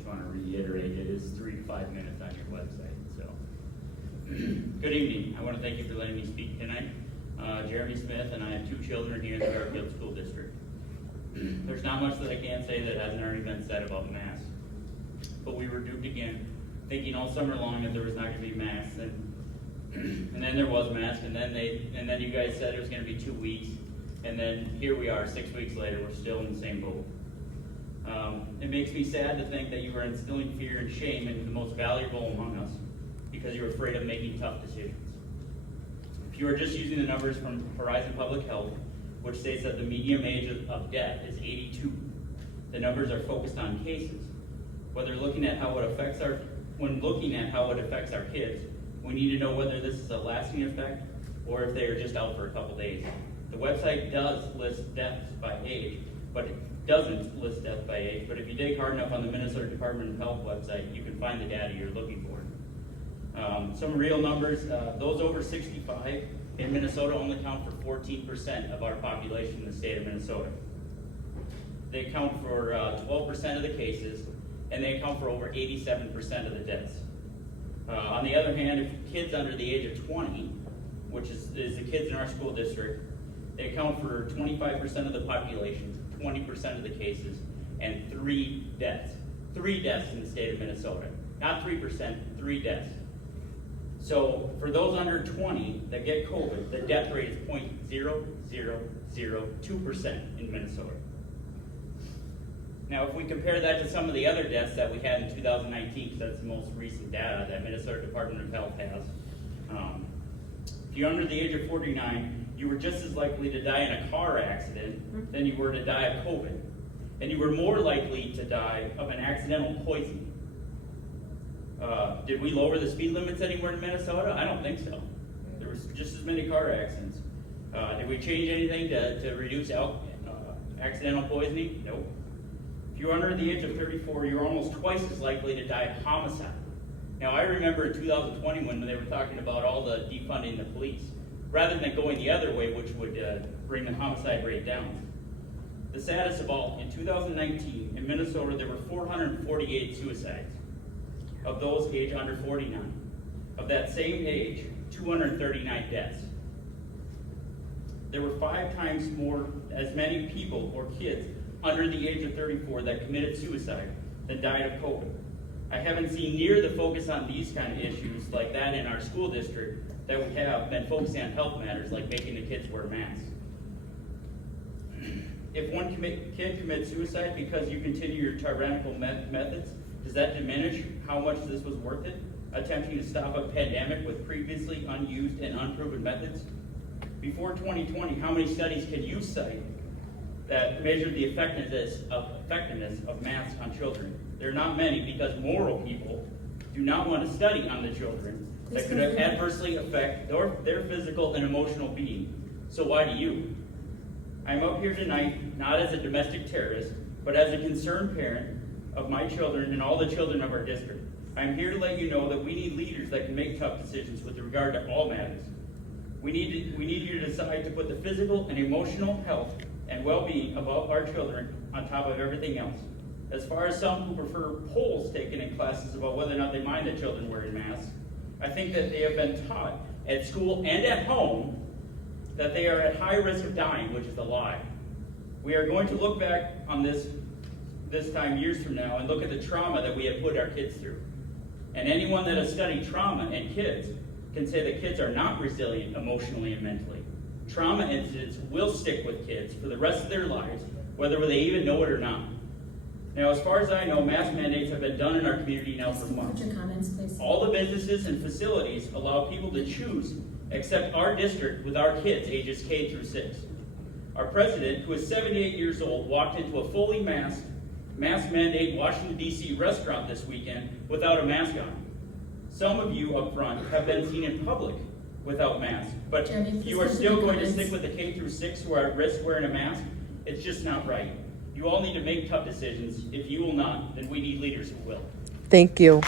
just want to reiterate, it is 3 to 5 minutes on your website. So, good evening. I want to thank you for letting me speak tonight. Jeremy Smith, and I have 2 children here in the Garfield School District. There's not much that I can say that hasn't already been said about masks. But we were duped again, thinking all summer long that there was not going to be masks, and then there was masks, and then you guys said it was going to be 2 weeks, and then here we are 6 weeks later. We're still in the same boat. It makes me sad to think that you are instilling fear and shame into the most valuable among us because you're afraid of making tough decisions. If you are just using the numbers from Horizon Public Health, which states that the median age of death is 82, the numbers are focused on cases. When looking at how it affects our kids, we need to know whether this is a lasting effect or if they are just out for a couple days. The website does list deaths by age, but it doesn't list death by age. But if you dig hard enough on the Minnesota Department of Health website, you can find the data you're looking for. Some real numbers, those over 65 in Minnesota only count for 14% of our population in the state of Minnesota. They account for 12% of the cases, and they account for over 87% of the deaths. On the other hand, if kids under the age of 20, which is the kids in our school district, they account for 25% of the population, 20% of the cases, and 3 deaths. 3 deaths in the state of Minnesota. Not 3%, 3 deaths. So for those under 20 that get COVID, the death rate is 0.0002% in Minnesota. Now, if we compare that to some of the other deaths that we had in 2019, because that's the most recent data that Minnesota Department of Health has, if you're under the age of 49, you were just as likely to die in a car accident than you were to die of COVID. And you were more likely to die of an accidental poisoning. Did we lower the speed limits anywhere in Minnesota? I don't think so. There was just as many car accidents. Did we change anything to reduce accidental poisoning? Nope. If you're under the age of 34, you're almost twice as likely to die of homicide. Now, I remember in 2020 when they were talking about all the defunding the police, rather than going the other way, which would bring the homicide rate down. The saddest of all, in 2019, in Minnesota, there were 448 suicides. Of those age under 49. Of that same age, 239 deaths. There were 5 times as many people or kids under the age of 34 that committed suicide than died of COVID. I haven't seen near the focus on these kind of issues like that in our school district that we have been focusing on health matters like making the kids wear masks. If one kid commits suicide because you continue your tyrannical methods, does that diminish how much this was worth it? Attempting to stop a pandemic with previously unused and unproven methods? Before 2020, how many studies can you cite that measured the effectiveness of masks on children? There are not many because moral people do not want to study on the children that could adversely affect their physical and emotional being. So why do you? I'm up here tonight not as a domestic terrorist, but as a concerned parent of my children and all the children of our district. I'm here to let you know that we need leaders that can make tough decisions with regard to all matters. We need you to decide to put the physical and emotional health and well-being of all our children on top of everything else. As far as some who prefer polls taken in classes about whether or not they mind the children wearing masks, I think that they have been taught at school and at home that they are at high risk of dying, which is a lie. We are going to look back on this time years from now and look at the trauma that we have put our kids through. And anyone that has studied trauma and kids can say that kids are not resilient emotionally and mentally. Trauma incidents will stick with kids for the rest of their lives, whether they even know it or not. Now, as far as I know, mask mandates have been done in our community now for months. Your comments, please. All the businesses and facilities allow people to choose, except our district with our kids ages K through 6. Our president, who is 78 years old, walked into a fully mask mandate Washington, D.C. restaurant this weekend without a mask on. Some of you up front have been seen in public without masks, but Jeremy, you are still going to stick with the K through 6 who are at risk wearing a mask. It's just not right. You all need to make tough decisions. If you will not, then we need leaders who will. Thank you.